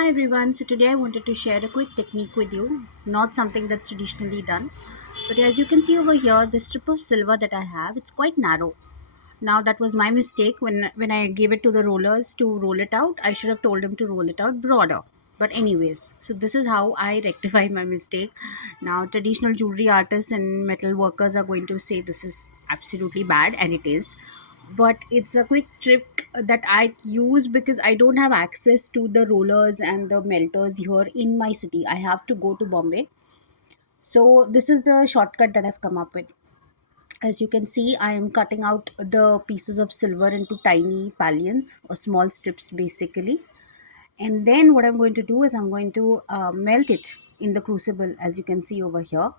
Hi everyone, so today I wanted to share a quick technique with you, not something that's traditionally done. But as you can see over here, the strip of silver that I have, it's quite narrow. Now that was my mistake when I gave it to the rollers to roll it out. I should have told them to roll it out broader. But anyways, so this is how I rectified my mistake. Now traditional jewelry artists and metal workers are going to say this is absolutely bad, and it is, but it's a quick trick that I use because I don't have access to the rollers and the melters here in my city. I have to go to Bombay. So this is the shortcut that I've come up with. As you can see, I am cutting out the pieces of silver into tiny pallions or small strips basically. And then what I'm going to do is I'm going to melt it in the crucible, as you can see over here.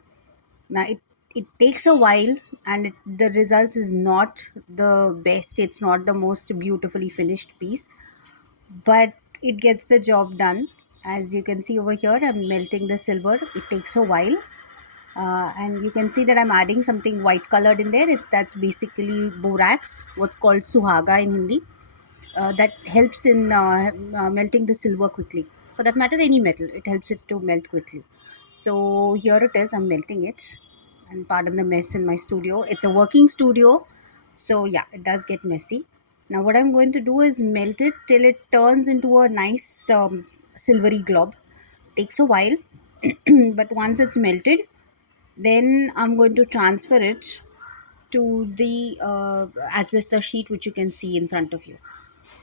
Now it takes a while, and the results is not the best. It's not the most beautifully finished piece, but it gets the job done. As you can see over here, I'm melting the silver. It takes a while, and you can see that I'm adding something white colored in there. That's basically borax, what's called suhaga in Hindi. That helps in melting the silver quickly. For that matter, any metal, it helps it to melt quickly. So here it is, I'm melting it. And pardon the mess in my studio. It's a working studio, so yeah, it does get messy. Now what I'm going to do is melt it till it turns into a nice silvery glob. Takes a while, but once it's melted, then I'm going to transfer it to the asbestos sheet, which you can see in front of you.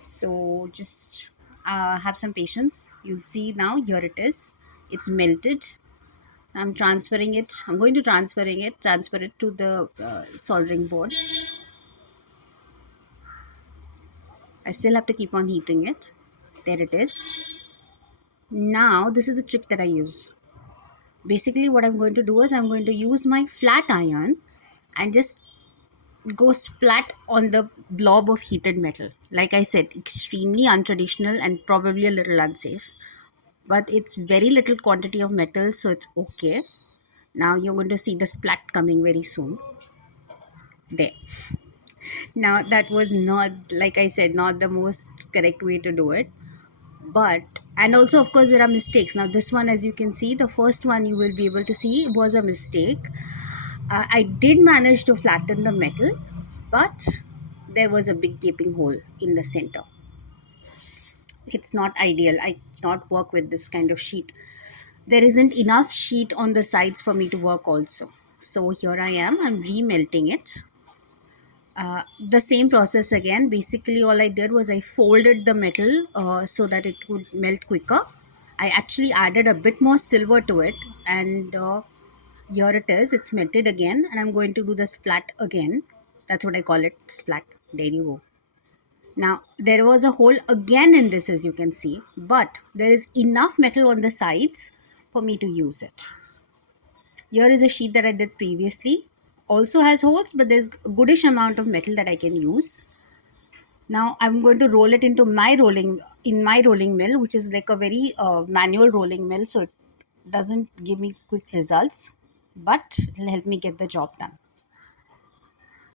So just have some patience. You'll see now, here it is. It's melted. I'm transferring it. I'm going to transfer it to the soldering board. I still have to keep on heating it. There it is. Now this is the trick that I use. Basically what I'm going to do is I'm going to use my flat iron and just go splat on the blob of heated metal. Like I said, extremely untraditional and probably a little unsafe, but it's very little quantity of metal, so it's okay. Now you're going to see the splat coming very soon. There. Now that was not, like I said, not the most correct way to do it, but and also of course there are mistakes. Now this one, as you can see, the first one you will be able to see was a mistake. I did manage to flatten the metal, but there was a big gaping hole in the center. It's not ideal. I cannot work with this kind of sheet. There isn't enough sheet on the sides for me to work also. So here I am, I'm remelting it. The same process again. Basically all I did was I folded the metal so that it would melt quicker. I actually added a bit more silver to it, and here it is, it's melted again, and I'm going to do the splat again. That's what I call it, splat. There you go. Now there was a hole again in this, as you can see, but there is enough metal on the sides for me to use it. Here is a sheet that I did previously. Also has holes, but there's a goodish amount of metal that I can use. Now I'm going to roll it into my rolling mill, which is like a very manual rolling mill, so it doesn't give me quick results, but it'll help me get the job done.